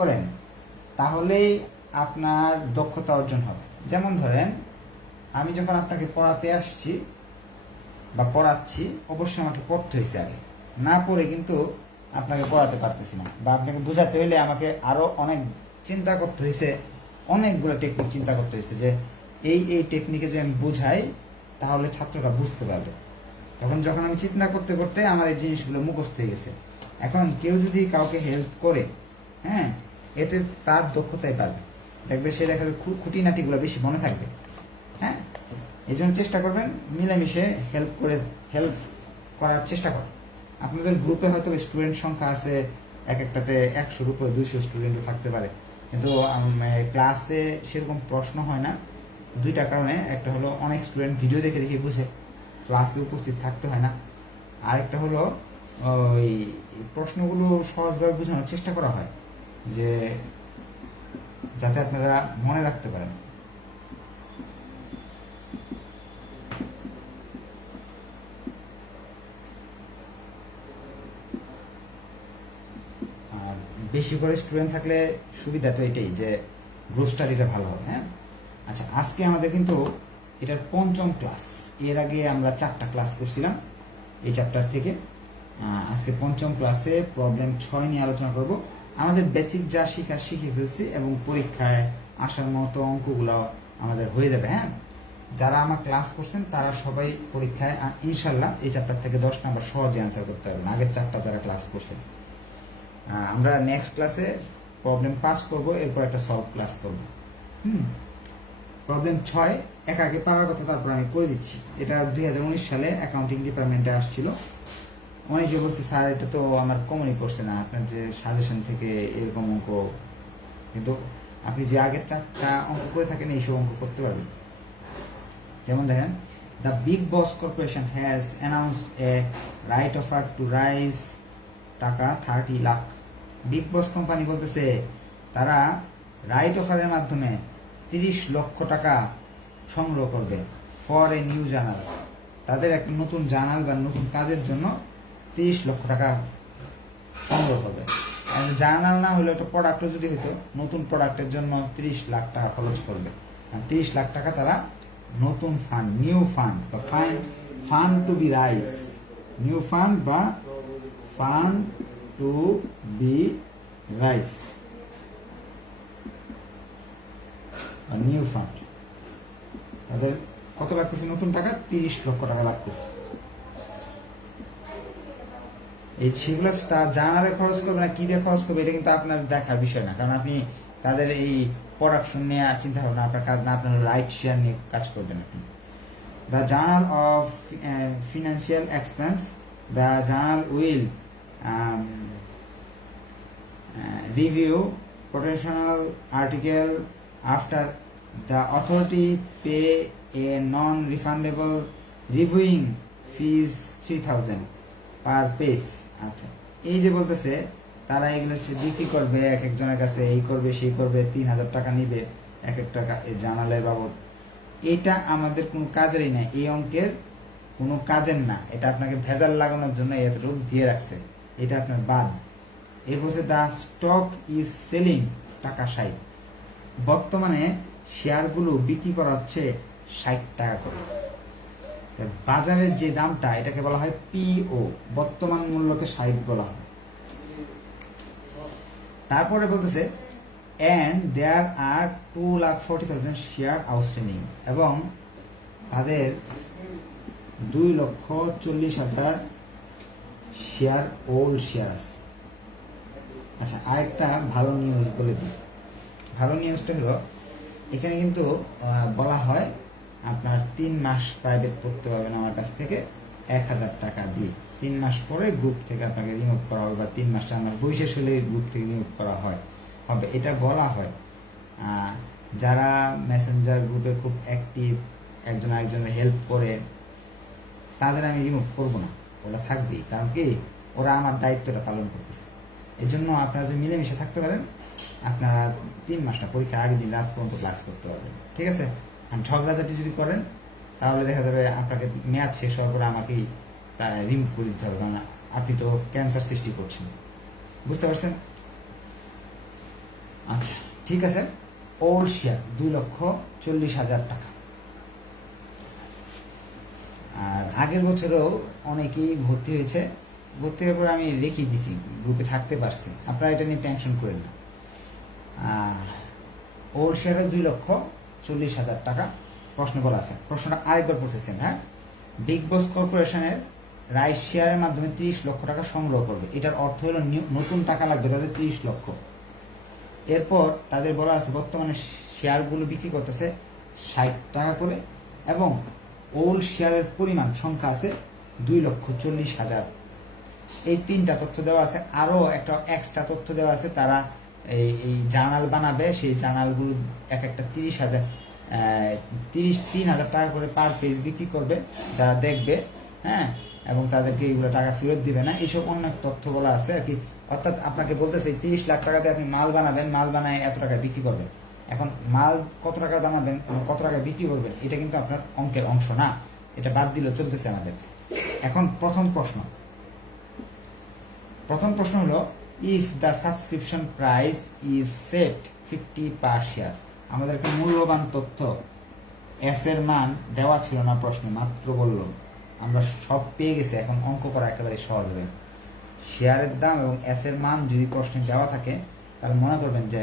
করেন তাহলেই আপনার দক্ষতা অর্জন হবে। যেমন ধরেন, আমি যখন আপনাকে পড়াতে আসছি বা পড়াচ্ছি, অবশ্যই আমাকে পড়তে হয়েছে আগে, না পড়ে কিন্তু আপনাকে পড়াতে পারতেছি না, বা আপনাকে বোঝাতে হইলে আমাকে আরো অনেক চিন্তা করতে হয়েছে, অনেকগুলো টেকনিক চিন্তা করতে হয়েছে যে এই টেকনিকে যদি আমি বুঝাই তাহলে ছাত্ররা বুঝতে পারবে। যখন আমি চিন্তা করতে করতে আমার এই জিনিসগুলো মুখস্থ হয়ে গেছে। এখন কেউ যদি কাউকে হেল্প করে, হ্যাঁ, এতে তার দক্ষতাই পারবে, দেখবে সে দেখা যাবে খুঁটিনাটিগুলো বেশি মনে থাকবে। হ্যাঁ, এই জন্য চেষ্টা করবেন মিলেমিশে হেল্প করার চেষ্টা করেন। আপনাদের গ্রুপে হয়তো স্টুডেন্ট সংখ্যা আছে, এক একটাতে 100-র উপরে 200 স্টুডেন্টও থাকতে পারে, কিন্তু ক্লাসে সেরকম প্রশ্ন হয় না দুইটা কারণে। একটা হলো অনেক স্টুডেন্ট ভিডিও দেখে দেখে বুঝে, ক্লাসে উপস্থিত থাকতে হয় না। আরেকটা হলো ওই প্রশ্নগুলো সহজভাবে বোঝানোর চেষ্টা করা হয়, যে যাতে আপনারা মনে রাখতে পারেন। আর বেশি করে স্টুডেন্ট থাকলে সুবিধা তো এটাই যে গ্রুপ স্টাডিটা ভালো হবে। হ্যাঁ, আচ্ছা, আজকে আমাদের কিন্তু এটার 5ম ক্লাস। এর আগে আমরা 4টা ক্লাস করছিলাম এই চ্যাপ্টার থেকে। আজকে 5ম ক্লাসে প্রবলেম 6 নিয়ে আলোচনা করব। আমাদের বেসিক যা শিখে ফেলছি এবং পরীক্ষায় আসার মতো অঙ্কগুলো আমাদের হয়ে যাবে। হ্যাঁ, যারা আমার ক্লাস করছেন তারা সবাই পরীক্ষায় ইনশাল্লাহ এই চ্যাপ্টার থেকে 10 নাম্বার সহজে অ্যান্সার করতে পারবেন, আগের 4টা যারা ক্লাস করছেন। আমরা নেক্সট ক্লাসে প্রবলেম 5 করব, এরপর একটা সলভ ক্লাস করব। প্রবলেম 6 একা আগে পারার কথা, তারপর আমি করে দিচ্ছি। এটা 2019 সালে অ্যাকাউন্টিং ডিপার্টমেন্টে আসছিল। অনেকে বলছে, স্যার এটা তো আমার কমনই পড়ছে না, আপনার যে সাজেশন থেকে এরকম অঙ্ক, কিন্তু আপনি যে আগের 4টা অঙ্ক করে থাকেন এইসব অঙ্ক করতে পারবেন। যেমন দেখেন, the big boss corporation has announced A right offer to rise টাকা 30 লাখ। বিগ বস কোম্পানি বলতেছে তারা রাইট অফারের মাধ্যমে 30 লক্ষ টাকা সংগ্রহ করবে ফর এ নিউ জার্নাল। তাদের একটা নতুন জার্নাল বা নতুন কাজের জন্য 30 লক্ষ টাকা সংগ্রহ করবে। জার্নাল না হলে একটা প্রোডাক্টও যদি হতো, নতুন প্রোডাক্টের জন্য 30 লাখ টাকা খরচ করবে। 30 লাখ টাকা তারা নতুন ফান্ড, নিউ ফান্ড বা fund to be raise, new fund বা fund to be raise, new fund. তাদের কত লাগতেছে নতুন টাকা? 30 লক্ষ টাকা লাগতেছে। এই সেগুলো তার জার্নালে খরচ করবে না কি দিয়ে খরচ করবে এটা কিন্তু আপনার দেখার বিষয় না, কারণ আপনি তাদের এই প্রোডাকশন নিয়ে চিন্তা ভাবনা, আপনার কাজ না, আপনার রাইট শেয়ার নিয়ে কাজ করবেন আপনি। The journal of financial expense, the journal will review potential article after the authority pay a non-refundable reviewing fees 3000 per page। আচ্ছা, এই যে বলতেছে তারা এগুলো বিক্রি করবে এক একজনের কাছে, এই করবে সেই করবে, 3000 টাকা নিবে এক এক টাকা এই জার্নালের বাবদ। এটা আমাদের কোনো কাজেরই না, এই অঙ্কের কোনো কাজের না, এটা আপনাকে ভেজাল লাগানোর জন্য এতটুকু দিয়ে রাখছে, এটা আপনার বাদ। এর বলছে দ্য স্টক ইজ সেলিং টাকা 60। বর্তমানে শেয়ারগুলো বিক্রি করা হচ্ছে 60 টাকা করে। বাজারের যে দামটা এটাকে বলা হয় পিও, বর্তমান মূল্যকে 60 বলা হয়। তারপরে বলতেছে and there are 2,40,000 share outstanding, এবং তাদের 2,40,000 শেয়ার ওল্ড শেয়ার আছে। আচ্ছা, আরেকটা ভালো নিউজ বলে দিই। ভালো নিউজটা হলো এখানে কিন্তু বলা হয় আপনার 3 মাস প্রাইভেট পড়তে পারবেন আমার কাছ থেকে 1000 টাকা দিয়ে। 3 মাস পরে গ্রুপ থেকে আপনাকে রিমুভ করা হবে, বা 3 মাসটা আমার বই শেষ হলে গ্রুপ থেকে রিমুভ করা হবে, এটা বলা হয়। যারা মেসেঞ্জার গ্রুপে খুব অ্যাক্টিভ, একজন আরেকজনের হেল্প করে, তাদের আমি রিমুভ করবো না, ওরা থাকবেই, কারণ কি ওরা আমার দায়িত্বটা পালন করতেছে। এই জন্য আপনারা যদি মিলেমিশে থাকতে পারেন, আপনারা 3 মাস না, পরীক্ষার আগের দিন রাত পর্যন্ত ক্লাস করতে পারবেন। ঠিক আছে? আর ঝগড়াঝাটি যদি করেন তাহলে দেখা যাবে আপনাকে মেয়াদ শেষ হওয়ার পরে আমাকেই রিমুভ করে দিতে হবে, কারণ আপনি তো ক্যান্সার সৃষ্টি করছেন। বুঝতে পারছেন? আচ্ছা ঠিক আছে, ওল শেয়ার 2,40,000 টাকা। আর আগের বছরও অনেকেই ভর্তি হয়েছে, ভর্তি হওয়ার পর আমি রেখে দিছি, গ্রুপে থাকতে পারছি, আপনারা এটা নিয়ে টেনশন করেন না। ওল শেয়ারে 2,40,000 টাকা প্রশ্ন বলা আছে। প্রশ্নটা আরেকবার পড়তেছেন, হ্যাঁ। বিগ বস কর্পোরেশনের রাইট শেয়ারের মাধ্যমে 30 লক্ষ টাকা সংগ্রহ করবে, এটার অর্থ হলো নতুন টাকা লাগবে তাদের 30 লক্ষ। এরপর তাদের বলা আছে বর্তমানে শেয়ারগুলো বিক্রি করতেছে 60 টাকা করে, এবং ওল শেয়ারের পরিমাণ সংখ্যা আছে 2,40,000। এই তিনটা তথ্য দেওয়া আছে। আরো একটা এক্সট্রা তথ্য দেওয়া আছে, তারা এই জার্নাল বানাবে, সেই জার্নালগুলো এক একটা 3,000 টাকা করে পার পেজ বিক্রি করবে যারা দেখবে, হ্যাঁ, এবং তাদেরকে এইগুলো টাকা ফেরত দিবে না, এইসব অনেক তথ্য বলা আছে আর কি। অর্থাৎ আপনাকে বলতেছে 30 লাখ টাকা দিয়ে আপনি মাল বানাবেন, মাল বানায় এত টাকায় বিক্রি করবেন। এখন মাল কত টাকা বানাবেন এবং কত টাকায় বিক্রি করবেন এটা কিন্তু আপনার অঙ্কের অংশ না, এটা বাদ দিলেও চলতেছে আমাদের। এখন প্রথম প্রশ্ন হলো, if the subscription price is set 50 per share. আমাদের একটা মূল্যবান তথ্য, এস এর মান দেওয়া ছিল না প্রশ্নে, মাত্র বললো, আমরা সব পেয়ে গেছি। এখন অঙ্ক করা একেবারে সহজ হবে। শেয়ারের দাম এবং এস এর মান যদি প্রশ্নে দেওয়া থাকে তাহলে মনে করবেন যে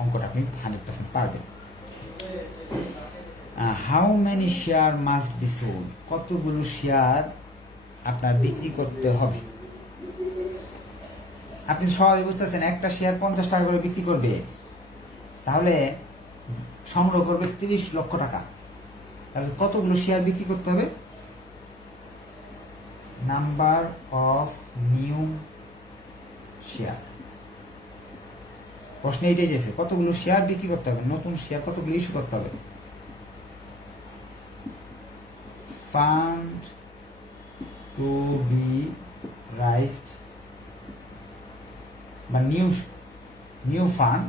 অঙ্কটা আপনি 100% পারবেন। How many share must be sold, কতগুলো শেয়ার আপনার বিক্রি করতে হবে। আপনি সহজে বুঝতেছেন, একটা শেয়ার 50 টাকা করে বিক্রি করবে, তাহলে সংগ্রহ করবে 30 লক্ষ টাকা। তাহলে কতগুলো শেয়ার বিক্রি করতে হবে? Number of new share. প্রশ্নে এটাই যেছে, কতগুলো শেয়ার বিক্রি করতে হবে, নতুন শেয়ার কতগুলো ইস্যু করতে হবে। ফান্ড টু বি রাইজড বা নিউ ফান্ড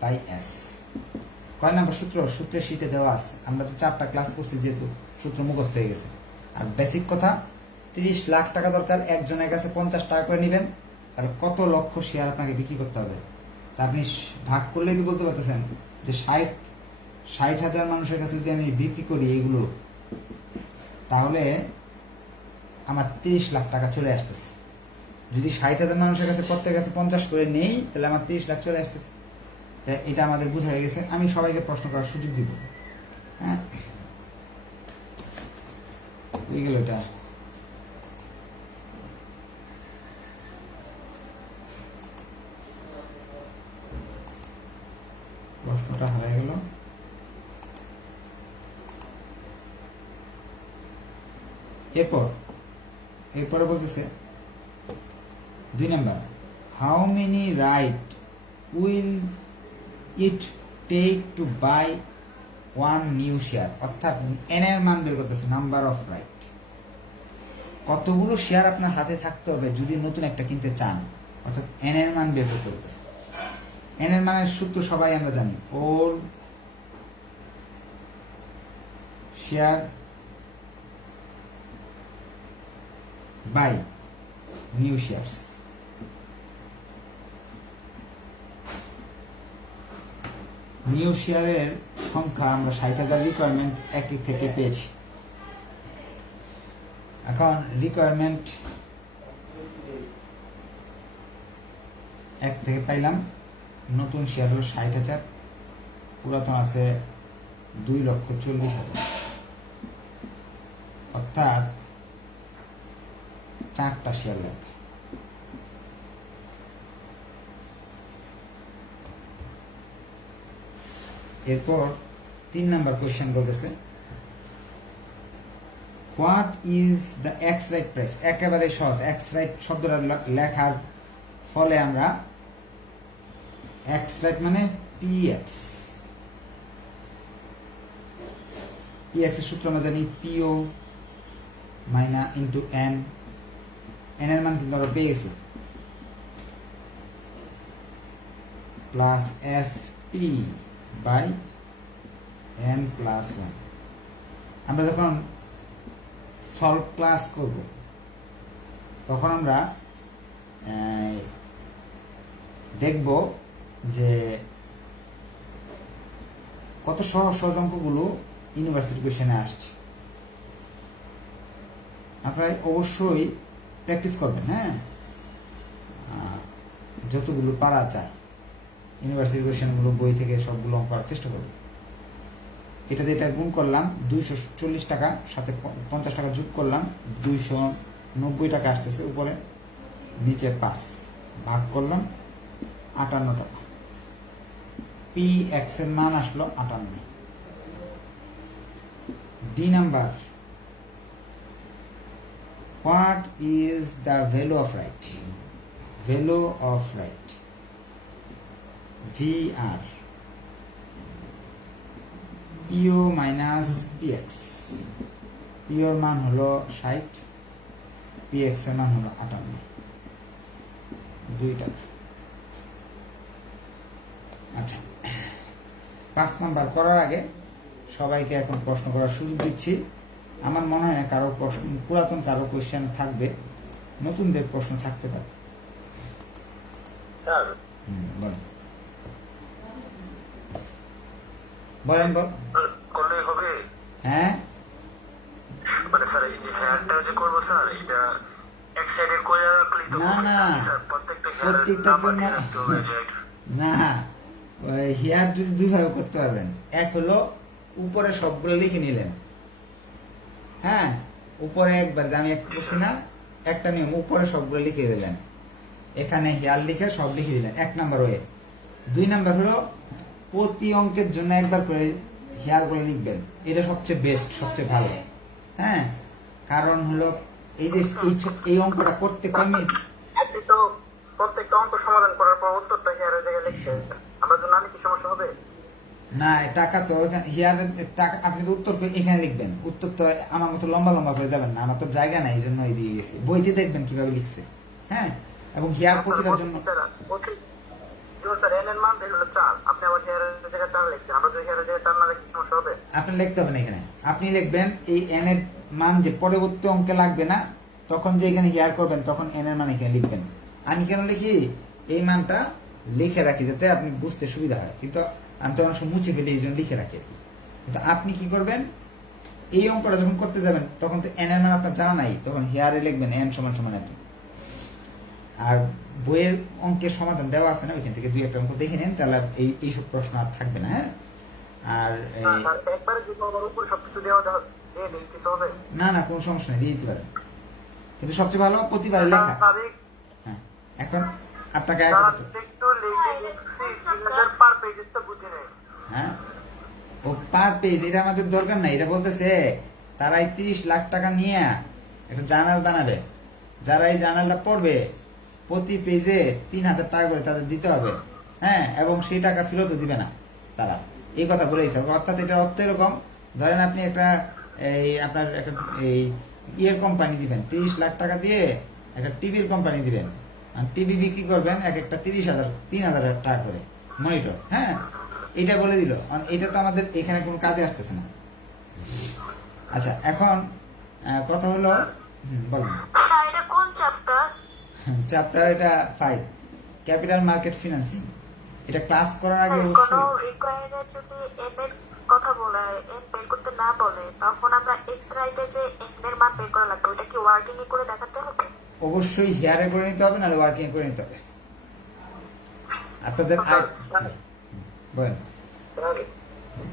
বাই এস। কয় নাম্বার সূত্র? সূত্রের শীটে দেওয়া আছে, আমরা তো 4টা ক্লাস করছি, যেহেতু সূত্র মুখস্থ হয়ে গেছে। আর বেসিক কথা, 30 লাখ টাকা দরকার, একজনের কাছে 50 টাকা করে নেবেন, তাহলে কত লক্ষ শেয়ার আপনাকে বিক্রি করতে হবে। তা আপনি ভাগ করলেই তো বলতে পারতেছেন যে 60,000 মানুষের কাছে যদি আমি বিক্রি করি এগুলো, তাহলে আমার 30 লাখ টাকা চলে আসতেছে। যদি 60,000 মানুষের কাছে প্রত্যেকের কাছে 50 করে নেই, তাহলে আমার 30 লাখ চলে আসতেছে। এটা আমাদের বোঝা হয়ে গেছে। আমি সবাইকে প্রশ্ন করার সুযোগ দিব, হ্যাঁ। এইগুলো এটা প্রশ্নটা হারিয়ে গেল। এরপরে বলতেছে 2 number, how many right will it take to buy 1 new share. অর্থাৎ এন এর মান বের করতেছে, নাম্বার অফ রাইট, কতগুলো শেয়ার আপনার হাতে থাকতে হবে যদি নতুন একটা কিনতে চান। অর্থাৎ এন এর মান বের করতে বলতেছে। এন এর মানের সূত্র সবাই আমরা জানি, old share by new shares. New শেয়ারের সংখ্যা আমরা 60,000 রিকোয়ারমেন্ট একটি থেকে পেয়েছি। এখন রিকোয়ারমেন্ট 1 থেকে পাইলাম, নতুন শেয়ার হলো 60,000, পুরাতন আছে 2,40,000, অর্থাৎ 4টা শেয়ার লাগবে। এরপর 3 নাম্বার কোয়েশ্চেন বলতেছে, what is the x right price. একেবারে সহজ, এক্স রাইট শব্দটা লেখার ফলে আমরা এক্স রাইট মানে পিএক্স, পিএক্স এর সূত্র আমরা জানি, পিও মাইনা ইন্টু এন। এন এর মান কিন্তু আমরা পেয়ে গেছি, plus S P by n plus 1। আমরা যখন সলভ ক্লাস করব তখন আমরা দেখব যে কত সহজ সহজ অঙ্কগুলো ইউনিভার্সিটি কোশ্চেনে আসছে। আপনারা অবশ্যই প্র্যাকটিস করবেন, হ্যাঁ, যতগুলো পারা যায় ইউনিভার্সিটি কোশ্চেনগুলো বই থেকে সবগুলো অঙ্ক করার চেষ্টা করবেন। এটাতে এটা গুণ করলাম 240 টাকা, সাথে 50 টাকা যোগ করলাম 290 টাকা আসতেছে উপরে, নিচে 5 ভাগ করলাম 58 টাকা। পি এক্স এর মান আসলো 58। D number, what is the value of right? Value of right, VR, PO minus PX। PO এর মান হলো 60, PX এর মান হলো 58, 2 টাকা। আচ্ছা, 5 নাম্বার করার আগে সবাইকে এখন প্রশ্ন করার সুযোগ দিচ্ছি। আমার মনে হয় না কারো প্রশ্ন, পুরাতন কারো কোশ্চেন থাকবে, নতুনদের প্রশ্ন থাকতে পারে। স্যার বলেন বলেন বল করলেই হবে? হ্যাঁ, মানে স্যার এই যে হেয়ারটা যে করবো স্যার, এটা এক সাইডে করে রাখলেই তো না হবে? না, স্যার প্রত্যেকটা প্রত্যেকটার জন্য না, ওই হেয়ার যদি দুইভাবে করতে পারবেন। এক হলো উপরে সবগুলো লিখে নিলেন, হ্যাঁ, উপরে একবার যে আমি একটা করছি না, একটা নিয়ম, উপরে সবগুলো লিখে দিলেন, এখানে হেয়ার লিখে সব লিখে দিলেন, 1 নাম্বার ওয়ে। 2 নাম্বার হলো প্রতি অঙ্কের জন্য একবার করে হেয়ার করে লিখবেন, এটা সবচেয়ে বেস্ট, সবচেয়ে ভালো, হ্যাঁ। কারণ হলো এই যে এই অঙ্কটা করতে কয় মিনিট? আপনি তো প্রত্যেকটা অঙ্ক সমাধান করার পর উত্তরটা হেয়ারের জায়গায় লিখছেন, আমরা জন্য আমি কি সমস্যা হবে? না, টাকা তো হেয়ার টাকা, আপনি তো উত্তর এখানে লিখবেন, উত্তর তো আমার মতো লম্বা লম্বা করে যাবেন না, আমার তো জায়গা নাই, এই জন্য এই দিয়ে গেছি। বইতে দেখবেন কিভাবে লিখছে, হ্যাঁ। এবং হেয়ার প্রতিটার জন্য স্যার এন এর মান বের হলো 4, আপনি আবার হেয়ারের জায়গায় 4 লিখছেন, আমরা যদি হেয়ারের জায়গায় 4 না লিখি সমস্যা হবে? আপনি লিখতে হবে না, এখানে আপনি লিখবেন এই এন এর মান যে পরবর্তী অঙ্কে লাগবে না, তখন যে এখানে হেয়ার করবেন তখন এন এর মান এখানে লিখবেন। আমি কেন লিখি, এই মানটা লিখে রাখি যাতে আপনি বুঝতে সুবিধা হয়, কিন্তু আমি তো অনেক সময় মুছে ফেলি, এই জন্য লিখে রাখি। কিন্তু আপনি কি করবেন, এই অঙ্কটা যখন করতে যাবেন তখন তো এন এর মান আপনার জানা নাই, তখন হেয়ারে লিখবেন এন সমান সমান এত। আর বইয়ের অঙ্কের সমাধান দেওয়া আছে না, ওইখান থেকে 2-1টা অঙ্ক দেখে নেন, তাহলে এইসব প্রশ্ন আর থাকবে না, হ্যাঁ। আর একবারে যদি আমার উপর সবকিছু দেওয়া দিয়ে দিই কিছু হবে? না না, কোনো সমস্যা নেই, দিয়ে দিতে পারেন, কিন্তু সবচেয়ে ভালো প্রতিবার লেখা। হ্যাঁ, এখন আপনাকে হ্যাঁ, ও পার পেজ, এটা আমাদের দরকার নাই। এটা বলতেছে তারাই 30 লাখ টাকা নিয়ে একটা জার্নাল বানাবে, যারা এই জার্নালটা পড়বে প্রতি পেজে 3000 টাকা করে তাদের দিতে হবে, হ্যাঁ, এবং সেই টাকা ফেরতও দিবে না তারা, এই কথা বলেছে। অর্থাৎ এটার অর্থ এরকম, ধরেন আপনি একটা আপনার একটা ইয়ের কোম্পানি দিবেন, 30 লাখ টাকা দিয়ে একটা টিভির কোম্পানি দিবেন, টিভি বিক্রি করবেন এক একটা 3,000 টাকা করে মনিটর, হ্যাঁ। এটা বলে দিল, এটা তো আমাদের এখানে কোনো কাজে আসতেছে না। আচ্ছা, এখন কথা হলো, বলুন এটা কোন চ্যাপ্টার? চ্যাপ্টার এটা 5, ক্যাপিটাল মার্কেট ফিন্যান্সিং। এটা ক্লাস করার আগে কোনো রিকোয়ারমেন্টে যদি এন এর কথা বলে, এন বের করতে না বলে, তখন আমরা এক্স রাইটে যে এন এর মান বের করা লাগবে, ওটা কি ওয়ার্কিং এ করে দেখাতে হবে? অবশ্যই হেয়ারে করে নিতে হবে, নাহলে ওয়ার্কিং করে নিতে হবে আপনাদের। বলেন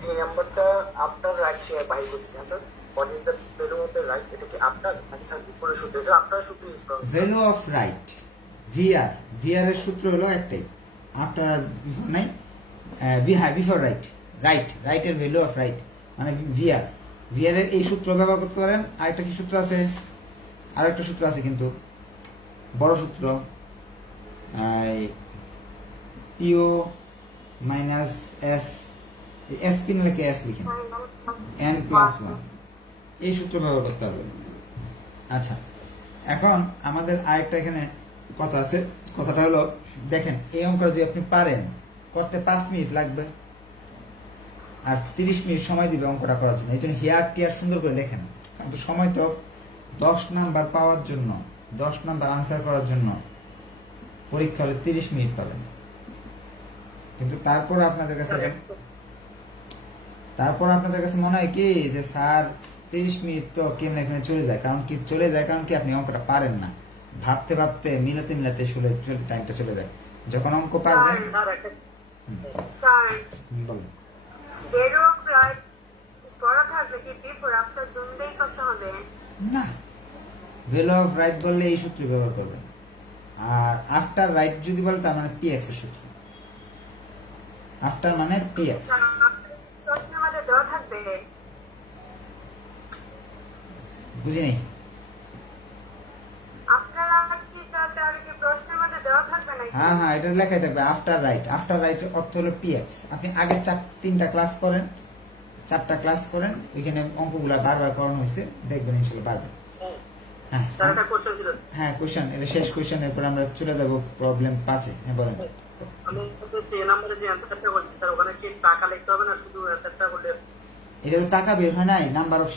এই নাম্বারটা আপনার রাইট শেয়ার বাই করছেন sir, what is the value of the right, এটা কি আপনার নাকি স্যার বিপরীত সূত্র? এটা আপনার সূত্র ইউজ করুন। Value of right, VR, VR এর সূত্র হলো একটাই, আপনার বিফোর নাই, বিফোর রাইট, রাইটের ভ্যালু অফ রাইট মানে ভিআর। ভিআর এর এই সূত্র ব্যবহার করতে পারেন। আরেকটা কি সূত্র আছে, আরেকটা সূত্র আছে কিন্তু বড় সূত্র, পিও মাইনাস এস, এস পিন লিখে এস লিখেন, n+1, এই সূত্র ব্যবহার করতে হবে। আচ্ছা, এখন আমাদের আরেকটা এখানে কথা আছে, কথাটা হলো দেখেন, এই অঙ্কটা যদি আপনি পারেন করতে 5 মিনিট লাগবে, আর 30 মিনিট সময় দিবে অঙ্কটা করার জন্য। এই জন্য হেয়ার টিয়ার সুন্দর করে লেখেন, কিন্তু সময় তো 10 নাম্বার পাওয়ার জন্য, 10 নাম্বার আনসার করার জন্য পরীক্ষা হলে 30 মিনিট পাবেন। কিন্তু তারপর আপনাদের কাছে মনে হয় কি যে স্যার 30 মিনিট তো কেমনে এখানে চলে যায়, কারণ কি আপনি অঙ্কটা পারেন না, ভাবতে ভাবতে মিলাতে টাইমটা চলে যায়। যখন অঙ্ক পারবেন স্যার বলুন। ভ্যালু অফ রাইট পড়া থাকবে যে বিফোর আফটার দুটোই করতে হবে। না, ভ্যালু অফ রাইট বললে এই সূত্র ব্যবহার করবেন, আর আফটার রাইট যদি বলে তার মানে পিএক্স এর সূত্র। আফটার মানে পিএক্স। প্রশ্নের মধ্যে দেওয়া থাকবে। বুঝিনি। আপনারা কি তাতে আর কি প্রশ্নের মধ্যে দেওয়া থাকবে নাকি? হ্যাঁ, এটা লেখাই থাকবে আফটার রাইট। আফটার রাইট অর্থ হলো পিএক্স। আপনি আগে 3টা ক্লাস করেন, 4টা ক্লাস করেন, ওইখানে অঙ্কগুলা বারবার করানো হয়েছে, দেখবেন ইনশাআল্লাহ পারবেন। হ্যাঁ, কোশ্চেন, এটা শেষ কোশ্চেন, এরপর আমরা চলে যাব প্রবলেম 5-এ। হ্যাঁ বলেন। এটা তো টাকা বের হয় নাই, নাম্বার অফ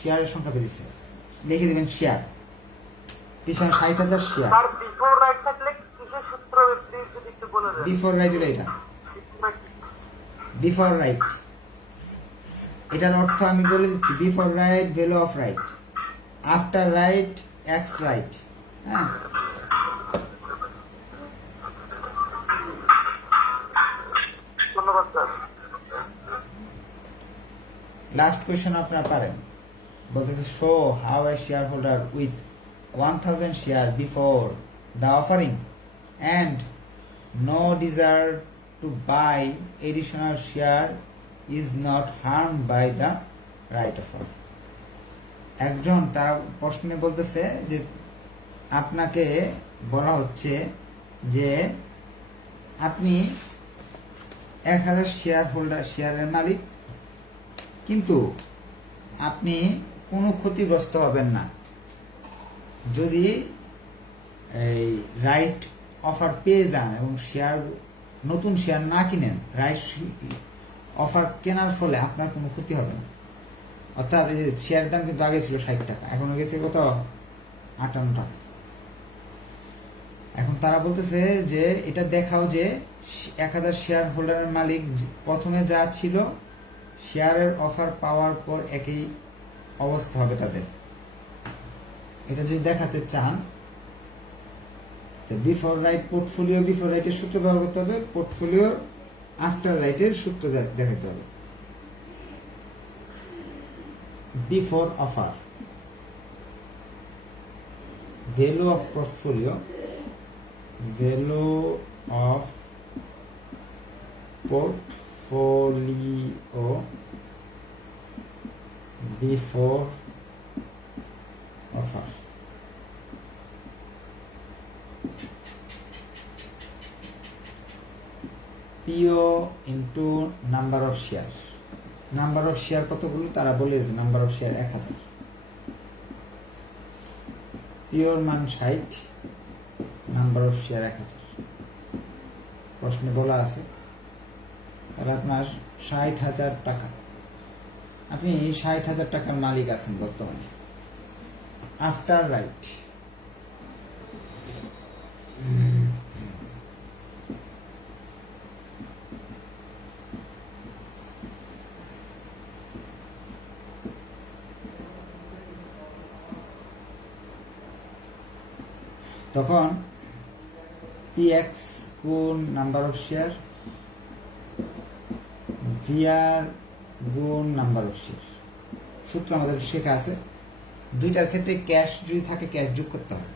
শেয়ারের সংখ্যা বেরিয়েছে, লিখে দিবেন শেয়ার, পিছনে 60,000 শেয়ার। বিফোর রাইট হলো এটা, বিফোর রাইট। এটার অর্থ আমি বলে দিচ্ছি, before right value of right, after right x right. হ্যাঁ, ধন্যবাদ স্যার। লাস্ট কোয়েশ্চেন আপনারা পারেন, বলতেছে show how A share holder with 1000 share before the offering and no desire to buy additional share is not harmed by the right offer. একজন তারা প্রশ্নে বলতেছে যে আপনাকে বলা হচ্ছে যে আপনি 1000 শেয়ারের মালিক, কিন্তু আপনি কোনো ক্ষতিগ্রস্ত হবেন না যদি এই রাইট অফার পেয়ে যান এবং নতুন শেয়ার না কিনেন। রাইট অফার কেনার ফলে আপনার কোনো ক্ষতি হবে না। অর্থাৎ এই শেয়ারের দাম কিন্তু আগে ছিল 60 টাকা, এখন গেছে কত, 58 টাকা। এখন তারা বলতেছে যে এটা দেখাও যে 1000 শেয়ার হোল্ডারের মালিক প্রথমে যা ছিল শেয়ারের অফার পাওয়ার পর একই অবস্থা হবে তাদের। এটা যদি দেখাতে চান, বিফোর রাইট পোর্টফোলিও, বিফোর রাইটের সূত্র ব্যবহার করতে হবে, পোর্টফোলিও আফটার রাইটের সূত্র দেখাতে হবে। Before offer value of portfolio, value of portfolio before offer. PO into number of share. Number of share কতগুলো তারা বলে যে নাম্বার অফ শেয়ার 1000, পিওর মান 60, নাম্বার অফ শেয়ার 1000। প্রশ্নে বলা আছে তাহলে আপনার 60,000 টাকা, আপনি 60,000 টাকার মালিক আছেন বর্তমানে। আফটার রাইট তখন পিএক্স গুণ নাম্বার অফ শেয়ার, ভিআর গুণ নাম্বার অফ শেয়ার। সূত্র আমাদের শেখা আছে। দুইটার ক্ষেত্রে ক্যাশ যদি থাকে ক্যাশ যোগ করতে হবে।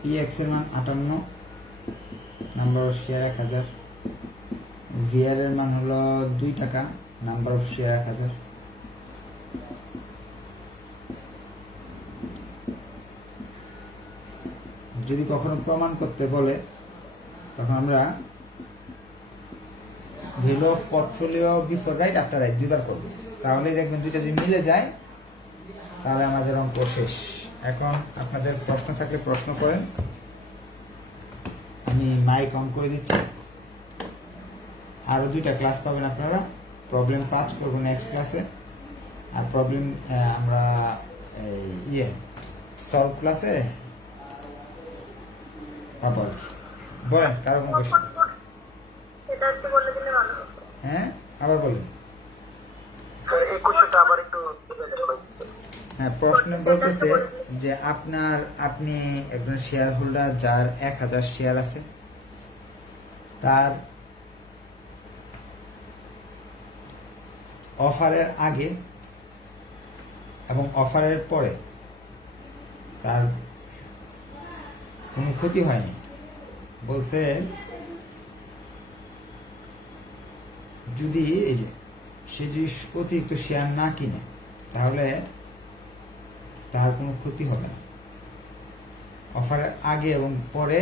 পিএক্স এর মান 58, নাম্বার অফ শেয়ার 1000, ভিআর এর মান হলো 2 টাকা, নাম্বার অফ শেয়ার 1000। যদি কখনো প্রমাণ করতে বলে তখন আমরা value of portfolio before right after right দুইবার করব, তাহলে দেখবেন দুইটা যদি মিলে যায় তাহলে আমাদের অঙ্ক শেষ। এখন আপনাদের প্রশ্ন থাকলে প্রশ্ন করেন, আমি মাইক অন করে দিচ্ছি। আরো 2টা ক্লাস পাবেন আপনারা, প্রবলেম 5 করব নেক্সট ক্লাসে, আর প্রবলেম আমরা সলভ ক্লাসে পাবো। বলেন কারো কোনো কোশ্চেন? সেটা একটু বলে দিলে ভালো হতো। হ্যাঁ, আবার বলেন। স্যার এই কোশ্চেনটা আবার একটু বুঝাতে পারবেন? হ্যাঁ, প্রশ্ন বলতেছে যে আপনি একজন শেয়ার হোল্ডার যার 1000 শেয়ার আছে, তার অফারের আগে এবং অফারের পরে তার কোনো ক্ষতি হয়নি। বলছে যদি এই যে সে যদি অতিরিক্ত শেয়ার না কিনে তাহলে তার কোনো ক্ষতি হবে না। অফারের আগে এবং পরে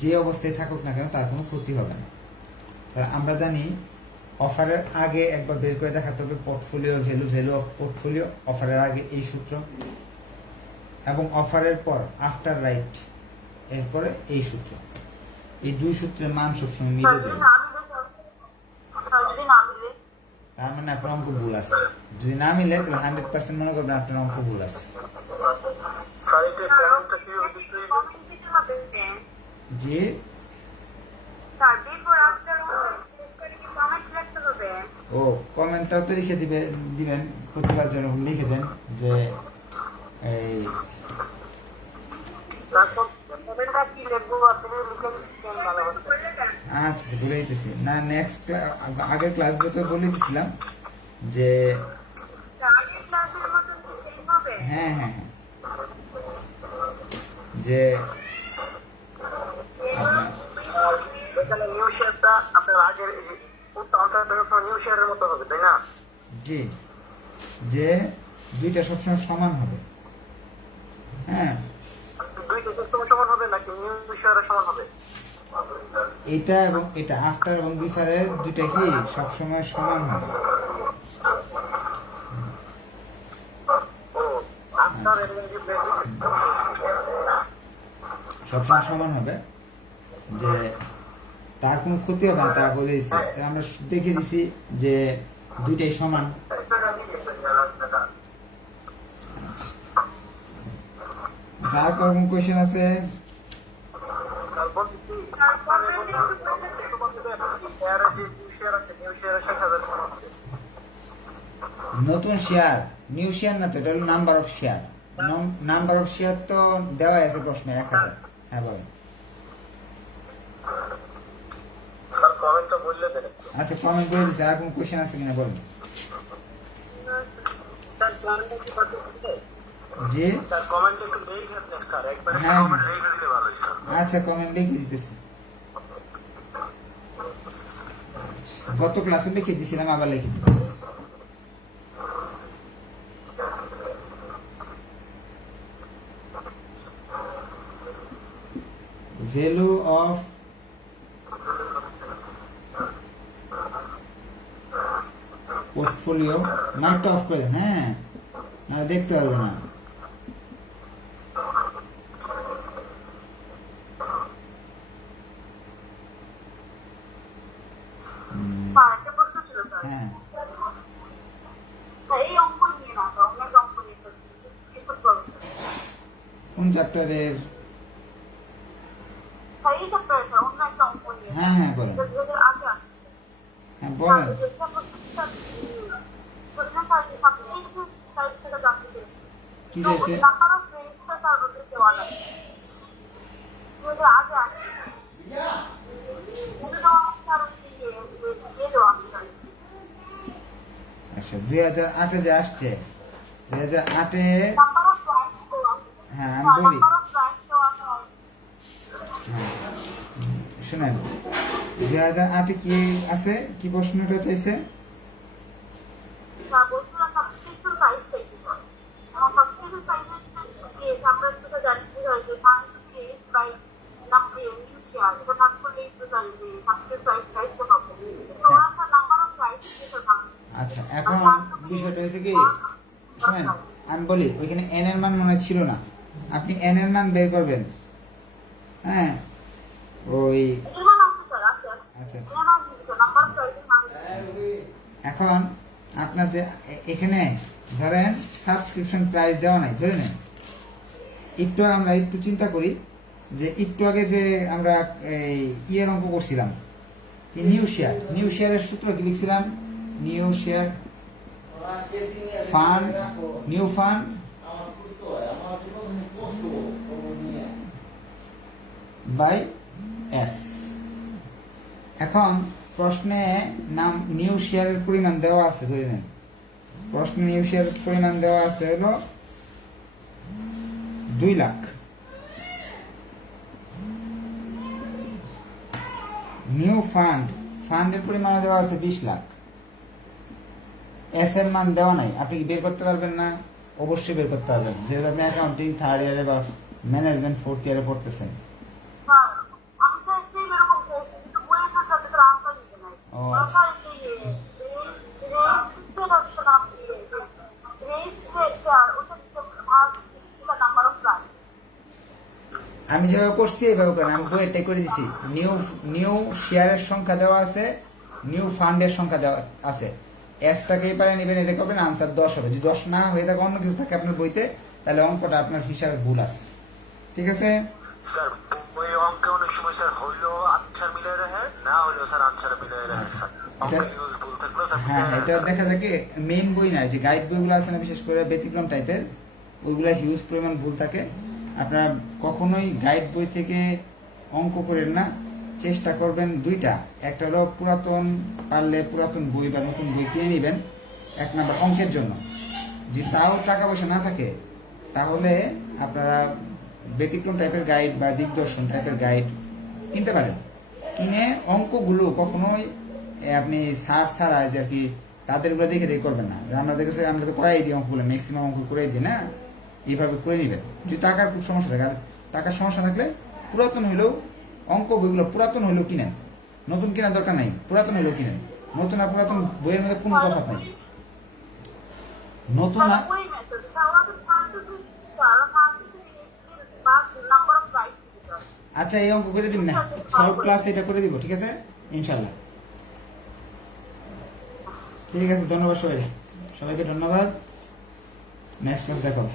যে অবস্থায় থাকুক না কেন তার কোনো ক্ষতি হবে না। তাহলে আমরা জানি অফারের আগে একবার বের করে দেখাতে হবে পোর্টফোলিওর ভ্যালু অফ পোর্টফোলিও, অফারের আগে এই সূত্র, এবং অফারের পর আফটার রাইট এরপরে এই সূত্র। এই দুই সূত্রের মান সবসময় মিলে যাবে। তার মানে আপনার অঙ্ক ভুল আছে। যদি না মিলে তাহলে 100% মনে করবেন আপনার অঙ্ক ভুল আছে। স্যার এটা কমেন্টটা কি দিতে কমেন্ট দিতে হবে। যে স্যার বিফোর আফটার করে কি কমেন্ট লিখতে হবে? ও কমেন্টটাও তো লিখে দিবেন প্রতিবার যেন লিখে দেন যে এই তারপর কমেন্টটা কি লিখবো আপনি লিখে দিন ভালো হবে। আচ্ছা বলে দিতেছি না, নেক্সট আগের ক্লাসগুলোতে বলে দিছিলাম যে আগের ক্লাসের মতন কি সেম হবে? হ্যাঁ হ্যাঁ হ্যাঁ যে আপনার এখানে নিউ শেয়ারটা আপনার আগের উত্তর আনসারটা নিউ শেয়ারের মতো হবে, তাই না? জি, যে দুইটা সবসময় সমান হবে। হ্যাঁ, দুইটা সবসময় সমান হবে নাকি নিউ শেয়ারের সমান হবে? এটা এবং এটা আফটার এবং বিফারের দুইটা কি সবসময় সমান হবে। ও আফটার এবং সবসময় সমান হবে, যে তার কোনো ক্ষতি হবে না তারা বলে দিচ্ছে। তাই আমরা দেখে দিছি যে দুইটাই সমান। আর কোন কোয়েশ্চেন আছে? নতুন শেয়ার, নিউ শেয়ার না তো, এটা হলো number of share. Number of share তো দেওয়া আছে প্রশ্নে 1000। হ্যাঁ বলেন। আচ্ছা কমেন্ট করে দিচ্ছে। আর কোন কোয়েশ্চেন আছে কিনা বলেন। জি হ্যাঁ আচ্ছা কমেন্ট লিখে দিতেছি। গত ক্লাসে লিখে দিয়েছিলাম, আবার লিখে দিতেছি। ভ্যালু অফ পোর্টফোলিও, মাইকটা অফ করে দেন। হ্যাঁ না দেখতে পারবে না। স্যার একটা প্রশ্ন ছিল স্যার। হ্যাঁ এই অঙ্ক নিয়ে না স্যার, অনেক অঙ্ক নিয়ে স্যার কি করতে হবে স্যার? কোন চ্যাপ্টারের? স্যার এই চ্যাপ্টারে স্যার অন্য একটা অঙ্ক নিয়ে। হ্যাঁ হ্যাঁ বলেন। এটা 2000 আগে আসছে। হ্যাঁ বলেন। প্রশ্ন স্যার সাবস্টিটিউশন প্রাইস থেকে জানতে চেয়েছি। কি চাইছে? নাম্বার অফ রেজিস্টার স্যার ওদের দেওয়া নাই। 2000 আগে আসছে। ওদের দেওয়া স্যার ইয়ে দেওয়া আছে স্যার। আচ্ছা 2008-এ যে আসছে, 2008-এ নাম্বার অফ প্রাইস দেওয়া আছে। হ্যাঁ আমি বলি। নাম্বার অফ প্রাইস দেওয়া আছে। হ্যাঁ শুনেন, 2008-এ কি আছে, কি প্রশ্নটা চাইছে? স্যার বলছিল সাবস্টিটিউশন প্রাইস চাইছে স্যার। আমার সাবস্টিটিউশন প্রাইসের ইয়ে আমরা তো জানি যে fund raised by number new share, এটা ভাগ করলেই তো স্যার সাবস্টিটিউশন প্রাইসটা পাবো। তো ওরা স্যার নাম্বার অফ প্রাইস দিয়ে ভাগ। আচ্ছা এখন বিষয়টা হয়েছে কি, শুনেন আমি বলি, ওইখানে এন এর মান মনে হয় ছিল না। আপনি এন এর মান বের করবেন। হ্যাঁ ওই এর মান আছে স্যার, আছে আছে। আচ্ছা আচ্ছা। এর মান আছে স্যার, নাম্বার অফ প্রাইসের মান আছে। এখন আপনার যে এখানে ধরেন সাবস্ক্রিপশন প্রাইস দেওয়া নাই, ধরে নেন। আমরা একটু চিন্তা করি যে একটু আগে যে আমরা এই ইয়ের অঙ্ক করছিলাম, নিউ শেয়ার, নিউ শেয়ারের সূত্র কি লিখছিলাম? New share fund, new fund by S. এখন প্রশ্নে নাম নিউ শেয়ারের পরিমাণ দেওয়া আছে, ধরে নেন প্রশ্নে নিউ শেয়ারের পরিমাণ দেওয়া আছে হলো 2 লাখ। নিউ ফান্ড, ফান্ডের পরিমাণ দেওয়া আছে 20 লাখ। এস এর মান দেওয়া নাই, আপনি কি বের করতে পারবেন না? অবশ্যই বের করতে পারবেন, যেহেতু আপনি অ্যাকাউন্টিং 3rd ইয়ারে বা ম্যানেজমেন্ট 4th ইয়ারে পড়তেছেন। স্যার আমি স্যার সেম এরকম করছি কিন্তু বইয়ের সাথে স্যার আনসার দিতে নাই। ও, স্যার এই নাম্বার অফ লাইন আমি যেভাবে করছি এইভাবে করেন, আমি বইয়েরটাই করে দিছি। নিউ নিউ শেয়ারের সংখ্যা দেওয়া আছে, নিউ ফান্ডের সংখ্যা দেওয়া আছে। এসটাকে এবারে নেবেন, এটা করবেন, আনসার 10 হবে। যদি 10 না হয়ে থাকে, অন্য কিছু থাকে আপনার বইতে, তাহলে অঙ্কটা আপনার হিসাবে ভুল আছে। ঠিক আছে? স্যার ওই অঙ্কে অনেক সময় স্যার হইলেও আনসার মিলে রাখে, না হইলেও স্যার আনসার মিলে রাখে স্যার। অঙ্কে ইউজ ভুল থাকলেও স্যার হ্যাঁ, এটা দেখা যায় কি মেইন বই না, যে গাইড বইগুলো আছে না, বিশেষ করে ব্যতিক্রম টাইপের, ওইগুলা হিউজ পরিমাণ ভুল থাকে। আপনারা কখনোই গাইড বই থেকে অঙ্ক করেন না, চেষ্টা করবেন দুইটা। একটা হলো পুরাতন, পারলে পুরাতন বই বা নতুন বই কিনে নেবেন 1 নাম্বার অঙ্কের জন্য। যদি তাও টাকা পয়সা না থাকে, তাহলে আপনারা ব্যতিক্রম টাইপের গাইড বা দিগদর্শন টাইপের গাইড কিনতে পারেন। কিনে অঙ্কগুলো কখনোই আপনি সার ছাড়া যে আর কি তাদেরগুলো দেখে দেখে করবেন না। আমরা দেখেছি, আমরা তো করাই দিই অঙ্কগুলো, ম্যাক্সিমাম অঙ্ক করাই দিই না, এইভাবে করে নেবেন। যদি টাকার খুব সমস্যা থাকে, আর টাকার সমস্যা থাকলে পুরাতন হইলেও অঙ্ক বইগুলো পুরাতন হইলেও কিনেন, নতুন কেনার দরকার নাই, পুরাতন হইলেও কিনেন। নতুন আর পুরাতন বইয়ের মধ্যে কোনো তফাৎ নাই। নতুন আর বই মেথড স্যার আমাদের first sir first number of line আচ্ছা, এই অঙ্ক করে দিন না, সলভ ক্লাস এটা করে দিব, ঠিক আছে ইনশাল্লাহ। ঠিক আছে, ধন্যবাদ সবাইকে, সবাইকে ধন্যবাদ। নেক্সট ক্লাস দেখাবো।